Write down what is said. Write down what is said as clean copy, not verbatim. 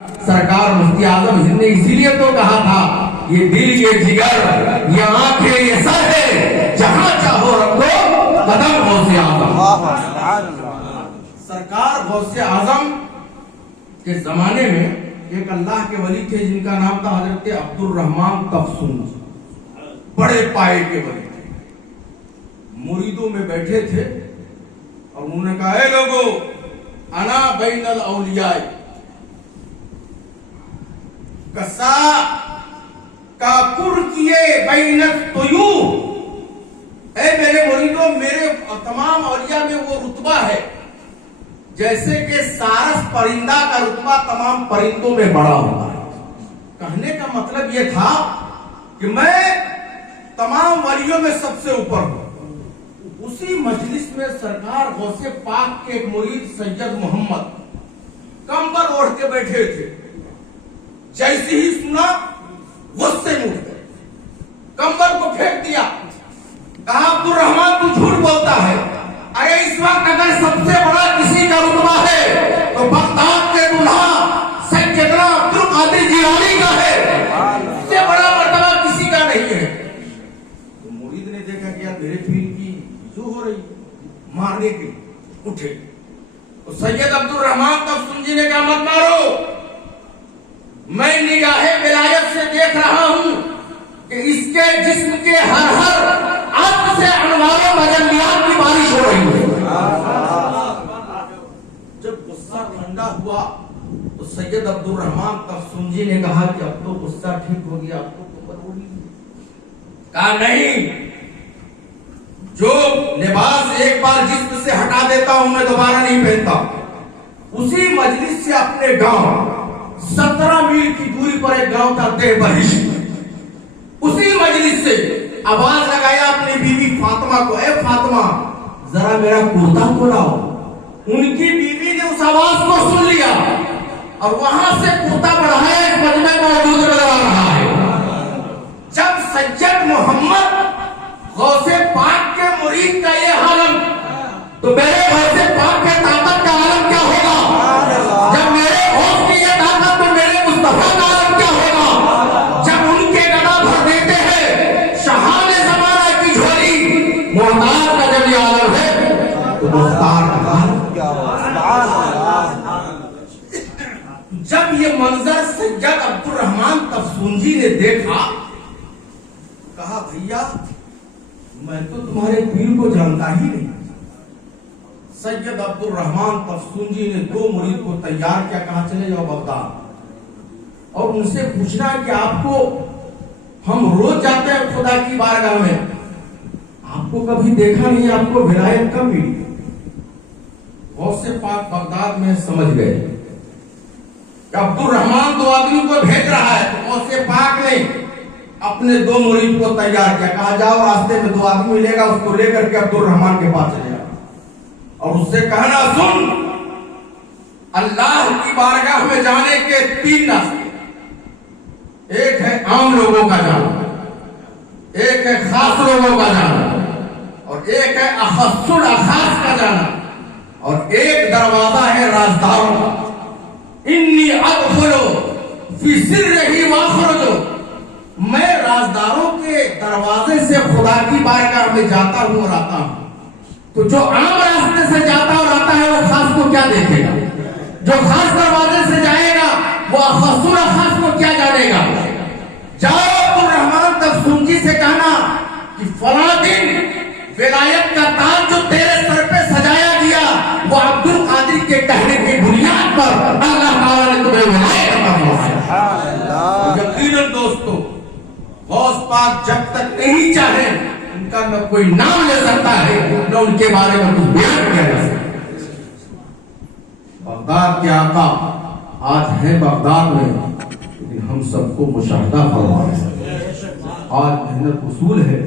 सरकार मुफ्ती आजम हिंद ने इसीलिए तो कहा था ये दिल ये जिगर ये आंखें ये सर है जहां चाहो रखो कदम गौसे आजम। सरकार गौसे आजम के जमाने में एक अल्लाह के वली थे जिनका नाम था हजरत अब्दुल रहमान तफसूनी। बड़े पाए के वली थे, मुरीदों में बैठे थे और उन्होंने कहा ए लोगो अना बैनल औलिया कसा का कुर किए बैनत तुयू। ऐ मेरे मुरीदों, मेरे तमाम औलिया में वो रुतबा है जैसे कि सारस परिंदा का रुतबा तमाम परिंदों में बड़ा होता है। कहने का मतलब यह था कि मैं तमाम वलियों में सबसे ऊपर हूं। उसी मजलिस में सरकार गौसे पाक के एक मुरीद सैयद मोहम्मद कंबल ओढ़ के बैठे थे। जैसे ही सुना गुस्से में उठ गए, कंबल को फेंक दिया, कहा अब्दुल रहमान तू झूठ बोलता है। अरे इस वक्त अगर सबसे बड़ा किसी का रुतबा है तो बगदाद के दूल्हा सैयदना अब्दुल कादिर जिलानी का है, इससे बड़ा मर्तबा किसी का नहीं है। तो मुरीद ने देखा कि यार मेरे पीर की जो हो रही मारने के उठे तो सैयद अब्दुल रहमान तफसूनी ने कहा मत मारो, मैं निगाहे विलायत से देख रहा हूं कि इसके जिस्म के हर हर अंग से अनवारों मजलियात की बारिश हो रही है। जब गुस्सा ठंडा हुआ तो सैयद अब्दुल रहमान तफसूनी ने कहा कि अब तो गुस्सा ठीक हो गया, अब तो कब्र हो गई। कहा नहीं, जो लिबास एक बार जिस्म से हटा देता हूं मैं दोबारा नहीं पहनता। उसी मजलिस से अपने गांव 17 मील की दूरी पर एक गांव था देहबहिश, उसी मजलिस से आवाज लगाया अपनी बीवी फातिमा को, ए फातिमा जरा मेरा कुर्ता को लाओ। उनकी बीवी ने उस आवाज को सुन लिया और वहां से कुर्ता बढ़ाया, इस मजमे में मौजूद नजर आ रहा है। जब सैयद मोहम्मद गौसे पाक के मुरीद का ये हालम, तो मेरे गौसे पाक के ताकत का आलम क्या होगा? जब मेरे गौस की ये ताकत तो मेरे मुस्तफा का आलम क्या होगा? जब उनके गदा भर देते हैं शहान जमाना की झोली, मोहताज का जब ये आलम है तो मुख्तार का आलम क्या होगा? जब ये मंजर सैयद अब्दुल रहमान तफसूनी ने देखा, कहा भैया मैं तो तुम्हारे पीर को जानता ही नहीं। सैयद अब्दुल रहमान तफसूनी ने 2 मुरीद को तैयार किया, कहा चले जाओ बगदाद और उनसे पूछना कि आपको हम रोज जाते हैं खुदा की बारगाह में, आपको कभी देखा नहीं, आपको विलायत कब मिली? गौसे पाक बगदाद में समझ गए कि अब्दुल रहमान 2 आदमी को भेज रहा है। तो गौसे पाक ने अपने 2 मुरीद को तैयार किया, कहा जाओ रास्ते में 2 आदमी मिलेगा, उसको लेकर के अब्दुल रहमान के पास चले और उससे कहना सुन, अल्लाह की बारगाह में जाने के 3 रास्ते, एक है आम लोगों का जाना, एक है खास लोगों का जाना और एक है अखस्सुल अखास का जाना और एक दरवाजा है राजदारों का। इन्नी अदखुलु फी सिर्रिही व अखरुजु, मैं राजदारों के दरवाजे से खुदा की बारगाह में जाता हूं और आता हूं। तो जो आम रास्ते से जाता और आता है वो खास को क्या देखेगा? जो खास दरवाजे से जाएगा वो अखस्सुल खास को क्या जानेगा? जाओ अब्दुल रहमान तफसूनी से कहना कि फला दिन विलायत का ताज जो तेरे सर पे सजाया गया वो अब्दुल कादिर के कहने की बुनियाद पर अल्लाह ताला ने तुम्हें विलायत दी। यकीनन दोस्तों, गौस पाक जब तक नहीं चाहे उनका न कोई नाम ले सकता है न उनके बारे में कुछ बयान किया जा सकता। बगदाद के आका आज है बगदाद में, लेकिन हम सबको मुशाहिदा फरमा है। आज मेहनत उसूल है